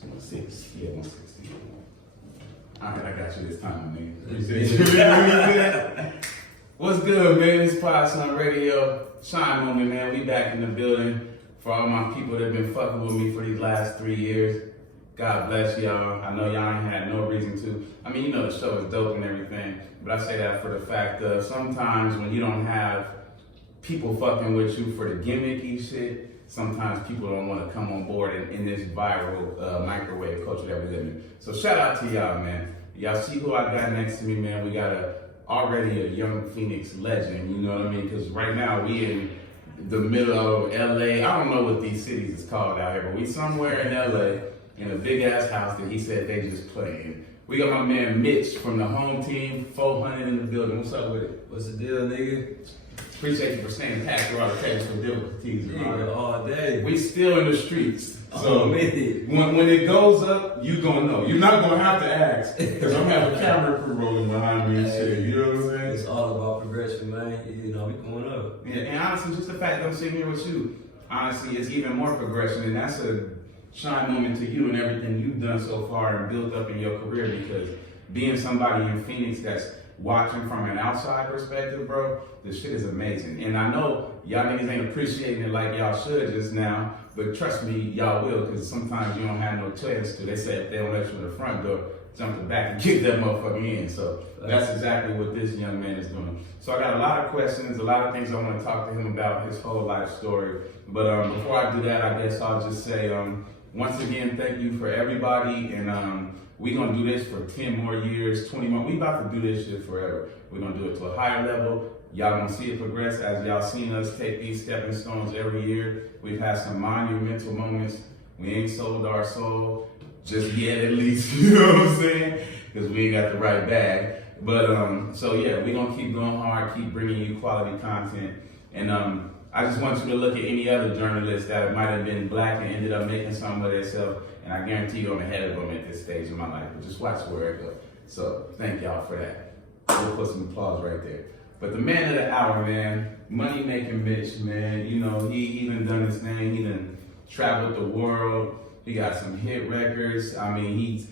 160. Yeah, 160. All right, I got you this time, man. Appreciate you. What's good, man? It's Podson Radio. Shine moment, man. We back in the building. For all my people that have been fucking with me for these last 3 years, God bless y'all. I know y'all ain't had no reason to. I mean, you know the show is dope and everything, but I say that for the fact that sometimes when you don't have people fucking with you for the gimmicky shit, sometimes people don't want to come on board in this viral microwave culture that we live in. So shout out to y'all, man. Y'all see who I got next to me, man? We got already a young Phoenix legend, you know what I mean? Because right now we in the middle of LA. I don't know what these cities is called out here, but we somewhere in LA in a big ass house that he said they just playing. We got my man Mitch from the home team, 400 in the building. What's up with it? What's the deal, nigga? Appreciate you for staying packed through all the tables for difficulties. Nigga, all day. We still in the streets. So man. when it goes up, you gonna know. You're not gonna have to ask, because I'm gonna have a camera crew rolling behind me and shit. You know what I'm saying? It's all about progression, man. You know, we going up. Yeah, and honestly, just the fact that I'm sitting here with you, honestly, it's even more progression, and that's a shine moment to you and everything you've done so far and built up in your career, because being somebody in Phoenix that's watching from an outside perspective, bro, this shit is amazing. And I know y'all niggas ain't appreciating it like y'all should just now, but trust me, y'all will, because sometimes you don't have no chance to. They say if they don't let you in the front door, jump the back and kick that motherfucker in. So that's exactly what this young man is doing. So I got a lot of questions, a lot of things I want to talk to him about, his whole life story. But before I do that, I guess I'll just say, once again, thank you for everybody, and we're going to do this for 10 more years, 20 more. We about to do this shit forever. We're going to do it to a higher level. Y'all going to see it progress as y'all seen us take these stepping stones every year. We've had some monumental moments. We ain't sold our soul just yet, at least, you know what I'm saying? Because we ain't got the right bag. But, so yeah, we're going to keep going hard, keep bringing you quality content. And I just want you to look at any other journalists that might have been black and ended up making something of themselves. And I guarantee you I'm ahead of them at this stage in my life. But just watch where it goes. So thank y'all for that. We'll put some applause right there. But the man of the hour, man, money making Mitch, man. You know, he even done his thing. He done traveled the world. He got some hit records. I mean, he's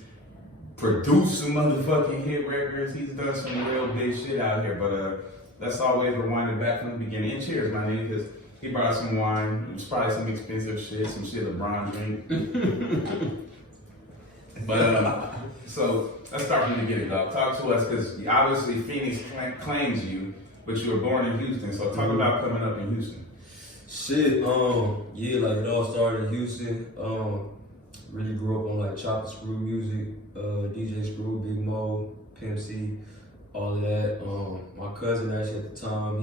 produced some motherfucking hit records. He's done some real big shit out here. But let's always rewind it back from the beginning. And cheers, my nigga, because he brought us some wine. It was probably some expensive shit, some shit LeBron drink. But so let's start from the beginning, dog. Talk to us, because obviously Phoenix claims you, but you were born in Houston. So talk about coming up in Houston. Shit, yeah, like it all started in Houston. Really grew up on like Chopper Screw music, DJ Screw, Big Mo, Pimp C, all of that. My cousin actually at the time,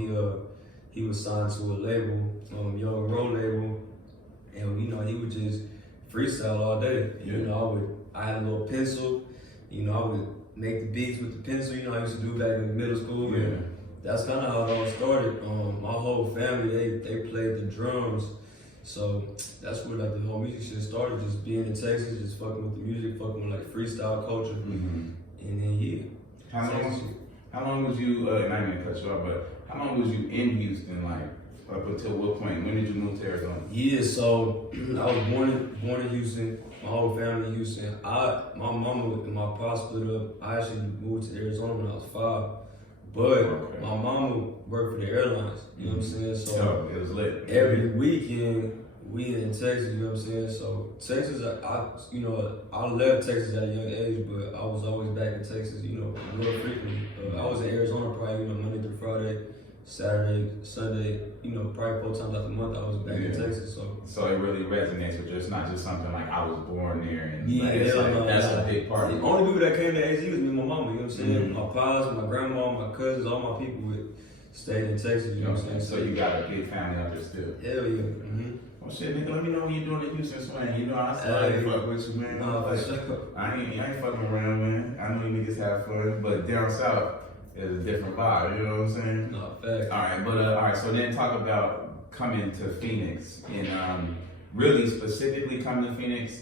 he was signed to a label, Young Roll label, and you know he would just freestyle all day. Yeah. You know, I had a little pencil. You know, I would make the beats with the pencil. You know, I used to do back in middle school. Yeah. And that's kind of how it all started. My whole family, they played the drums, so that's where like the whole music shit started. Just being in Texas, just fucking with the music, fucking with like freestyle culture, and then yeah. How long was you? And I'm gonna cut you off, but how long was you in Houston? Like up until what point? When did you move to Arizona? Yeah, so I was born in Houston. My whole family in Houston. My mama and my pa split up. I actually moved to Arizona when I was 5. But my mama worked for the airlines, you know what I'm saying? So it was lit. Every weekend we in Texas, you know what I'm saying? So Texas, I left Texas at a young age, but I was always back in Texas, you know, real frequently. I was in Arizona probably, Monday through Friday, Saturday, Sunday, probably 4 times out the month I was back in Texas. So it really resonates with you. It's not just something like I was born there and that's a big part. The only people that came to AZ was me and my mama, you know what I'm saying? My pops, my grandma, my cousins, all my people stayed in Texas, you know what I'm saying? So you got a big family out there still. Hell yeah. Well, shit, nigga, let me know when you're doing the Houston swing. You know, I still fuck with you, man. I ain't fucking around, man. I know you niggas have fun, but down south is a different vibe. You know what I'm saying? No, fact. All right, but all right. So then talk about coming to Phoenix and really specifically coming to Phoenix,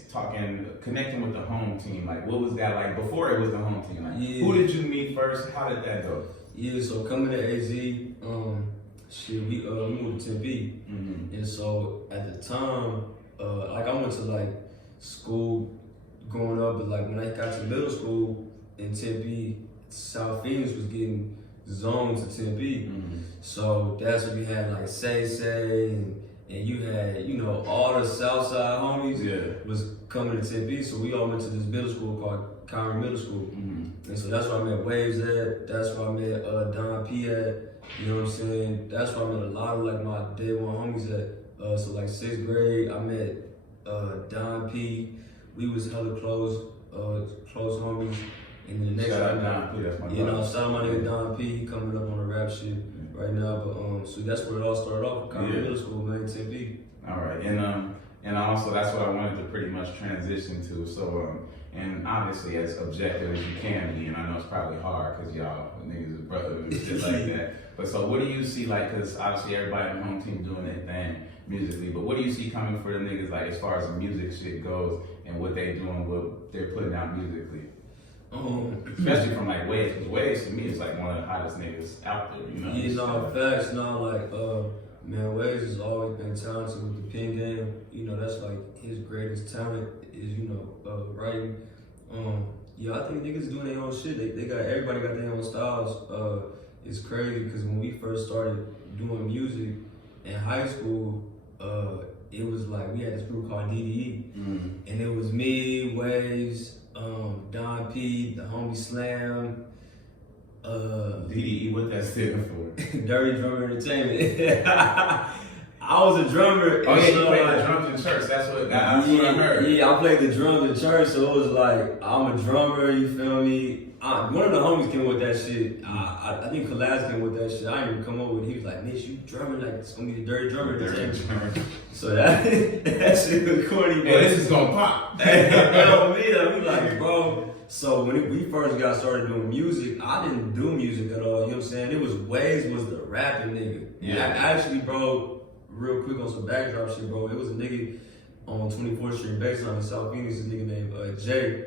connecting with the home team. Like, what was that like before it was the home team? Like, who did you meet first? How did that go? Yeah, so coming to AZ, we moved to Tempe, and so at the time, I went to like school growing up, but like when I got to middle school in Tempe, South Phoenix was getting zoned to Tempe. So that's when you had like Say and you had, you know, all the Southside homies was coming to Tempe. So we all went to this middle school called Kyron Middle School. And so that's where I met Waves at, that's where I met Don P at, you know what I'm saying? That's where I met a lot of like my day one homies at. So like 6th grade, I met Don P. We was hella close homies. And then the next shout out Don P, that's my you know, shout out my nigga Don P, he coming up on the rap shit right now. But so that's where it all started off, Kyron Middle School, man, Tempe. All right, and also that's what I wanted to pretty much transition to. So and obviously as objective as you can be, and I know it's probably hard because y'all niggas is brothers and shit like that. But so what do you see, like, because obviously everybody on the home team doing their thing musically, but what do you see coming for the niggas, like, as far as the music shit goes and what they doing, what they're putting out musically? Especially from like Waves, because Waves to me is like one of the hottest niggas out there, you know? Yeah, no, facts, no, like, man, Waves has always been talented with the pen game. You know, that's like his greatest talent is, you know, writing. Yeah, I think niggas doing their own shit. They got, everybody got their own styles. It's crazy because when we first started doing music in high school, it was like, we had this group called DDE. And it was me, Waves, Don P, the homie Slam, DDE, what that standing for? Dirty Drummer Entertainment. I was a drummer. Oh yeah, you played the drums in church. That's what I heard. Yeah, I played the drums in church, so it was like I'm a drummer. You feel me? One of the homies came with that shit. I think Kalaz came with that shit. I didn't even come up with it. He was like, Mitch, you drumming like it's gonna be the Dirty Drummer Entertainment. So that shit was corny. Yeah, this is gonna pop. We like, bro. So when we first got started doing music, I didn't do music at all. You know what I'm saying? It was Waves was the rapping nigga. Yeah. Actually, bro. Real quick on some backdrop shit, bro. It was a nigga on 24th Street Baseline in South Phoenix, a nigga named Jay,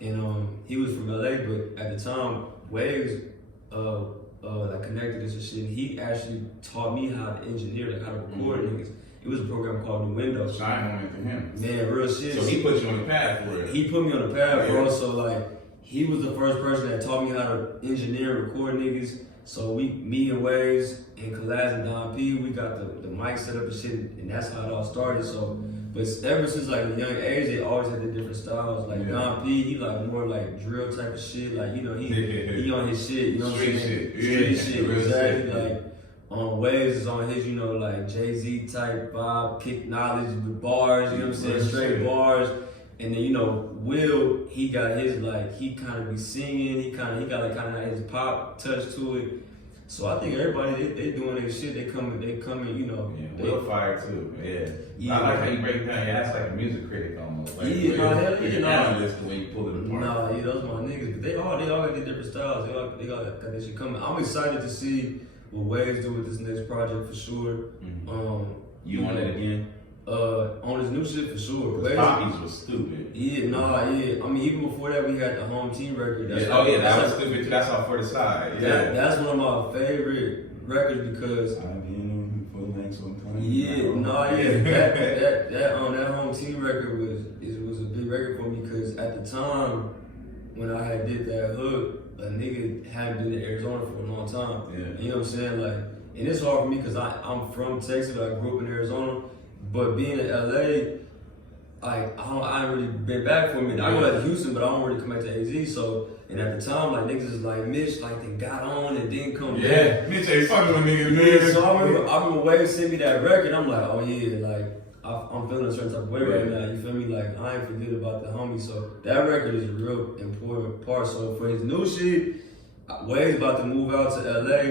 and he was from LA, but at the time, Waves like connected us and shit. And he actually taught me how to engineer, like how to record niggas. It was a program called The Window. Shine moment to him. Man, real shit. So he put you on the path for it. He put me on the path, bro. So like, he was the first person that taught me how to engineer and record niggas. So me and Waves and Kalaz and Don P, we got the mic set up and shit, and that's how it all started. So, but ever since like a young age, they always had the different styles. Like Don P, he like more like drill type of shit. Like, you know, he on his shit. You know what I'm saying? Street shit, exactly. Like Waves is on his, you know, like Jay-Z type vibe, kick knowledge with bars. You know what I'm saying? Straight bars. And then, you know, Will, he got his, like, he kind of be singing, he got like kind of his pop touch to it. So I think everybody, they doing their shit, they coming, you know. Yeah, Will fire too, yeah. I like how you break it down, yeah, that's like a music critic almost. Like, yeah, analyst the way you pull it apart. Nah, yeah, those my niggas, but they all got their different styles, they all got that shit coming. I'm excited to see what Waves do with this next project for sure. You want it again? On his new shit for sure. Poppies was stupid. Yeah, I mean, even before that, we had the home team record. That was stupid too. That's all for the side. Yeah, that's one of my favorite records because. That home team record was a big record for me because at the time when I had did that hook, a nigga hadn't been in Arizona for a long time. Yeah. You know what I'm saying? Like, and it's hard for me because I'm from Texas. I grew up in Arizona. But being in LA, I ain't really been back for a minute. I go to Houston, but I don't really come back to AZ. So, and at the time, like niggas is like Mitch, like they got on and didn't come back. Yeah, Mitch ain't fucking with niggas, man. Yeah, so I remember Wade sent me that record. I'm like, oh yeah, like I'm feeling a certain type of way right now. You feel me? Like I ain't forget about the homie. So that record is a real important part. So for his new shit, Wade's about to move out to LA.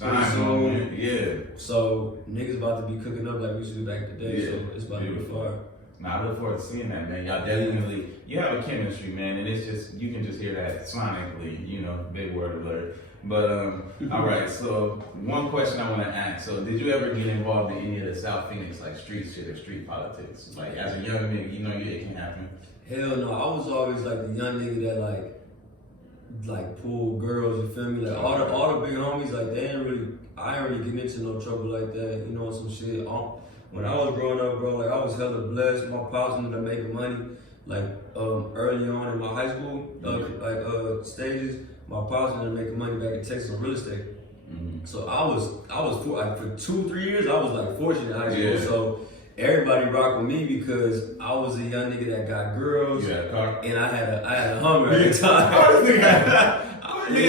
Yeah. So niggas about to be cooking up like we used to do back in the day. So it's about to be fire. Nah, I look forward to seeing that, man. Y'all definitely, you have a chemistry, man, and it's just, you can just hear that sonically, you know, big word alert. But, all right, so one question I want to ask. So did you ever get involved in any of the South Phoenix, like street shit or street politics? Like as a young nigga, you know, yeah, it can happen. Hell no, I was always like the young nigga that like pull girls, you feel me? Like all the big homies, like I ain't really get into no trouble like that, you know, some shit. When I was growing up, bro, like I was hella blessed. My pops ended up making money, like early on in my high school stages, my pops ended up making money back in Texas on real estate. So I was like for 2-3 years I was like fortunate in high school. So everybody rocked with me because I was a young nigga that got girls, and I had a Hummer at the time. I had a Hummer.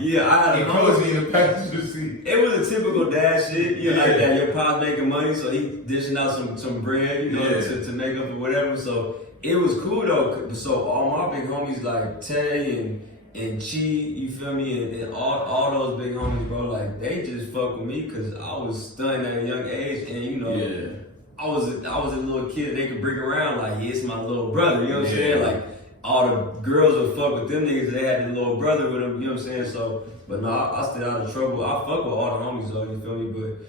In the passenger seat. It was a typical dad shit, like that. Your pop's making money, so he dishing out some bread, to make up or whatever. So it was cool though. So all my big homies like Tay and Chi, you feel me, and all those big homies, bro, like they just fuck with me because I was stunned at a young age, and I was a little kid they could bring around like, it's my little brother, you know what I'm saying? Like all the girls would fuck with them niggas, they had the little brother with them, you know what I'm saying? So, but no, I stayed out of trouble. I fuck with all the homies though, you feel me? But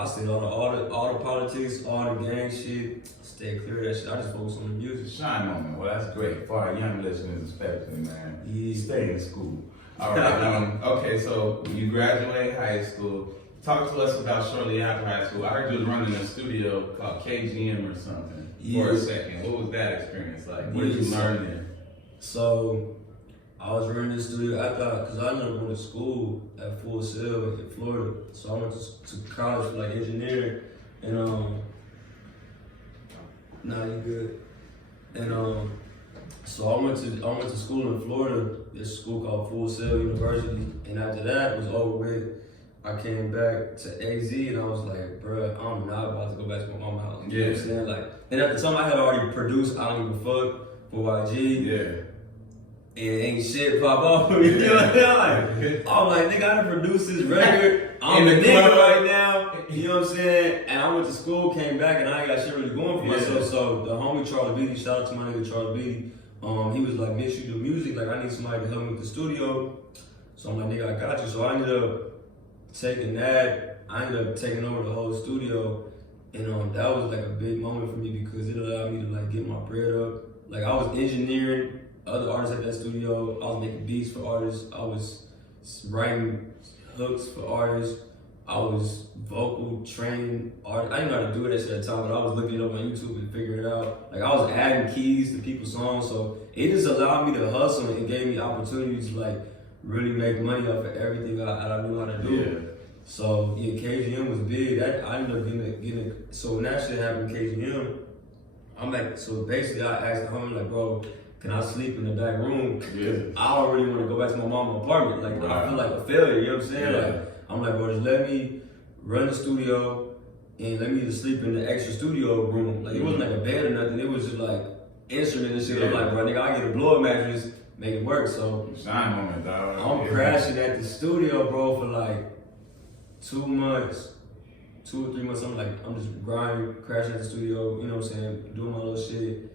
I stayed out of all the politics, all the gang shit. Stay clear of that shit. I just focus on the music. Shine moment. Well, that's great for our young listeners, especially, man. Yeah. Stay in school. All right. Okay, so you graduate high school. Talk to us about shortly after high school. I heard you was running a studio called KGM or something for a second. What was that experience like? What did you learn there? So I was running the studio because I ended up going to school at Full Sail in Florida. So I went to college for like engineering, and nah, you good. And so I went to school in Florida. This school called Full Sail University, and after that was over with, I came back to AZ and I was like, bruh, I'm not about to go back to my mama's house. You know what I'm saying? Like, and at the time I had already produced I Don't Give a Fuck for YG. Yeah. And ain't shit pop off for me. You know what I'm saying? I'm like, nigga, I done produced this record. I'm the nigga right now. You know what I'm saying? And I went to school, came back, and I ain't got shit really going for myself. So the homie Charlie Beatty, shout out to my nigga Charlie Beatty. He was like, Mitch, you do music. Like, I need somebody to help me with the studio. So I'm like, nigga, I got you. So I ended up taking over the whole studio. And that was like a big moment for me because it allowed me to like get my bread up. Like, I was engineering other artists at that studio. I was making beats for artists. I was writing hooks for artists. I was vocal training artists. I didn't know how to do it at that time, but I was looking it up on YouTube and figuring it out. Like, I was adding keys to people's songs, so it just allowed me to hustle and gave me opportunities to like really make money off of everything I knew how to do. Yeah. So yeah, KGM was big. I ended up getting it. So when that shit happened, KGM, I'm like, so basically I asked the homie like, bro, can I sleep in the back room? Because I don't really want to go back to my mom's apartment. Like, I feel like a failure, you know what I'm saying? Like, I'm like, bro, just let me run the studio and let me just sleep in the extra studio room. Like, it wasn't like a bed or nothing. It was just like instruments and shit. I'm like, bro, nigga, I get a blow-up mattress, make it work. So Shine moment, dog. I'm crashing at the studio, bro, for like 2 months, 2 or 3 months. I'm just grinding, crashing at the studio, you know what I'm saying, doing my little shit.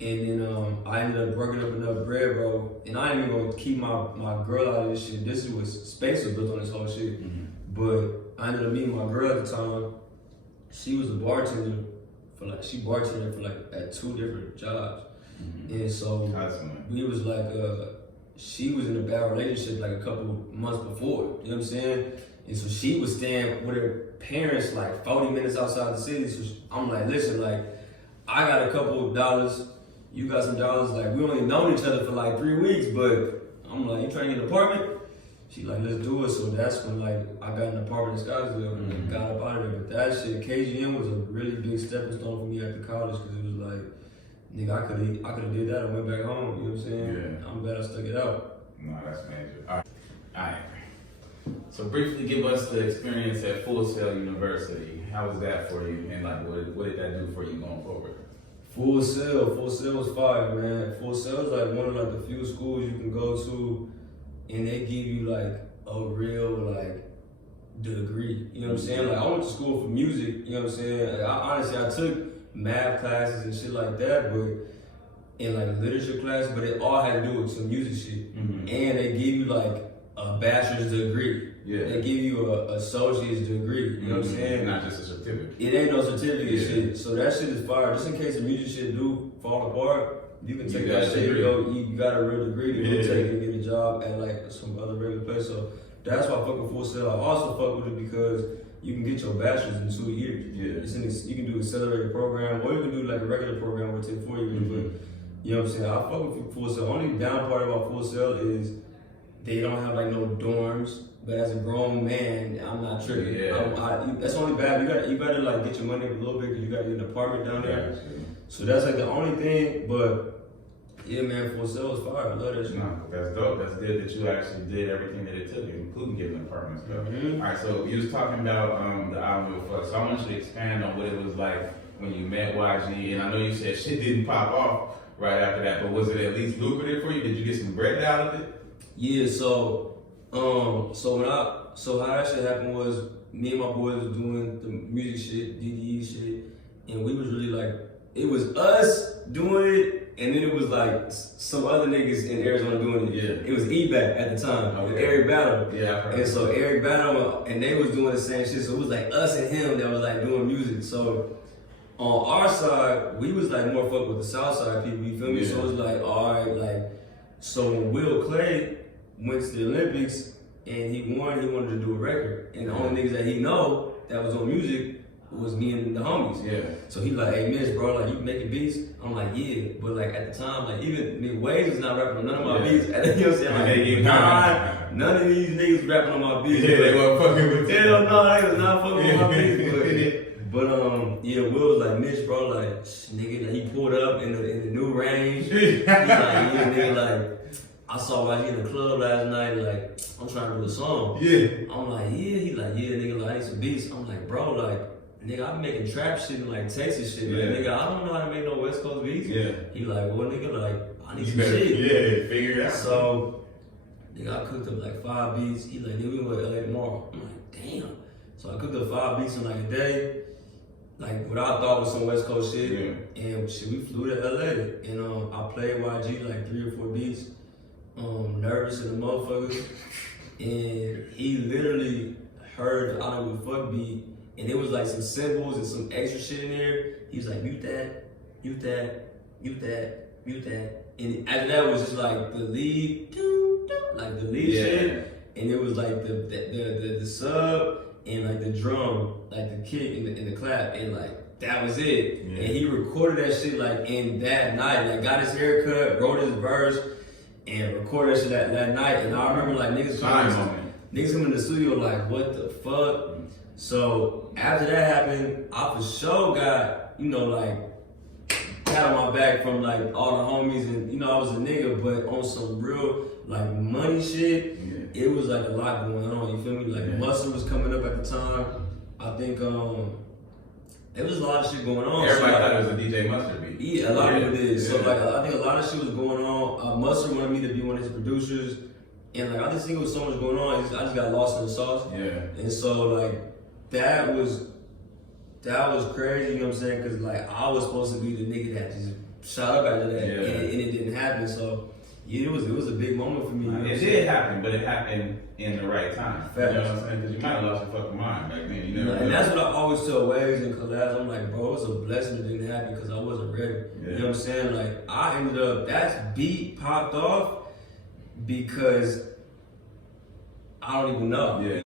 And then I ended up working up enough bread, bro. And I ain't even gonna keep my girl out of this shit. This was space was built on this whole shit. Mm-hmm. But I ended up meeting my girl at the time. She was a bartender she bartended for like at 2 different jobs. Mm-hmm. And so we was like, she was in a bad relationship like a couple months before. You know what I'm saying? And so she was staying with her parents like 40 minutes outside the city. So I'm like, listen, like, I got a couple of dollars. You got some dollars, like, we only known each other for like 3 weeks, but I'm like, you trying to get an apartment? She like, let's do it. So that's when like I got an apartment in Scottsdale and got up out of there. But that shit, KGM was a really big stepping stone for me after college because it was like, nigga, I could have did that and went back home, you know what I'm saying? Yeah. I'm glad I stuck it out. No, that's major. All right. So briefly give us the experience at Full Sail University. How was that for you? And like, what did that do for you going forward? Full Sail was fire, man. Full Sail is like one of like the few schools you can go to and they give you like a real like degree. You know what I'm saying? Like I went to school for music, you know what I'm saying? Like, honestly, I took math classes and shit like that, but in like literature class, but it all had to do with some music shit. Mm-hmm. And they give you like a bachelor's degree. Yeah. They give you a associate's degree, you know what I'm saying? Not just a certificate. It ain't no certificate shit. So that shit is fire. Just in case the music shit do fall apart, you can take that shit, you got a real degree to go take it and get a job at like some other regular place. So that's why I fuck with Full Sail. I also fuck with it because you can get your bachelor's in 2 years. Yeah. You can do an accelerated program or you can do like a regular program where it takes 4 years. You know what I'm saying? I fuck with Full Sail. Only down part about Full Sail is they don't have like no dorms. But as a grown man, I'm not tripping. Yeah. That's only bad. You gotta like get your money up a little bit because you gotta get an apartment down there. Yeah. So that's like the only thing. But yeah, man, Full Sail is fire. I love that shit. No, that's dope. That's good that you actually did everything that it took, including getting an apartment and stuff. All right, so you was talking about the album Real Fuck. So I want you to expand on what it was like when you met YG, and I know you said shit didn't pop off right after that, but was it at least lucrative for you? Did you get some bread out of it? Yeah, so how that shit happened was me and my boys was doing the music shit, DDE shit, and we was really like, it was us doing it, and then it was like some other niggas in Arizona doing it. Yeah. It was E-Back at the time, with Eric Battle. Yeah, I've heard and so Eric Battle, and they was doing the same shit, so it was like us and him that was like doing music. So on our side, we was like more fuck with the South Side people, you feel me? Yeah. So it was like, alright, like, so when Will Clay went to the Olympics and he wanted to do a record. And the only niggas that he know that was on music was me and the homies. Yeah. So he like, hey Mitch, bro, like you making beats? I'm like, yeah. But like at the time, like even nigga Waves is not rapping on none of my beats. And you know what I'm saying? Like, none of these niggas rapping on my beats. Yeah, they weren't fucking with you. Hell no, they was not fucking on my beats. But yeah, Will was like, Mitch, bro, like, nigga, like, he pulled up in the new range. He's like, yeah, nigga, like, I saw YG in the club last night, like, I'm trying to do a song. Yeah. I'm like, yeah. He like, yeah, nigga, like, I need some beats. I'm like, bro, like, nigga, I be making trap shit and like Texas shit. Yeah. Like, nigga, I don't know how to make no West Coast beats. Yeah. He like, well, nigga, like, I need You some better, shit. yeah, figure it out. So, nigga, I cooked up like 5 beats. He like, nigga, we going to LA tomorrow. I'm like, damn. So I cooked up 5 beats in like a day. Like what I thought was some West Coast shit. Yeah. And shit, we flew to LA. And I played YG like 3 or 4 beats. Nervous in the motherfucker. And he literally heard the I Don't Give a Fuck beat. And it was like some cymbals and some extra shit in there. He was like, mute that, mute that, mute that, mute that. And after that was just like the lead, like the lead shit. And it was like the sub and like the drum, like the kick and the clap. And like, that was it. Yeah. And he recorded that shit like in that night. Like got his haircut, wrote his verse, and recorded that shit that night. And I remember like niggas coming in the studio like, what the fuck? So after that happened, I for sure got, you know, like pat on my back from like all the homies, and you know I was a nigga, but on some real like money shit, it was like a lot going on. You feel me? Like Muscle was coming up at the time. I think there was a lot of shit going on. Everybody so, thought it was a DJ Mustard beat. Yeah, a lot of people did. So like I think a lot of shit was going on. Mustard wanted me to be one of his producers, and like I just think it was so much going on. I just got lost in the sauce. Yeah. And so like that was crazy. You know what I'm saying? Because like I was supposed to be the nigga that just shot up after that, and it didn't happen. So yeah, it was a big moment for me. You know it did happen, but it happened in the right time. Facts. You know what I'm saying? Because you might have lost your fucking mind back then. You never. And that's what I always tell Waves and collabs. I'm like, bro, it's a blessing it didn't happen because I wasn't ready. You know what I'm saying? Like I ended up that beat popped off because I don't even know. Yeah.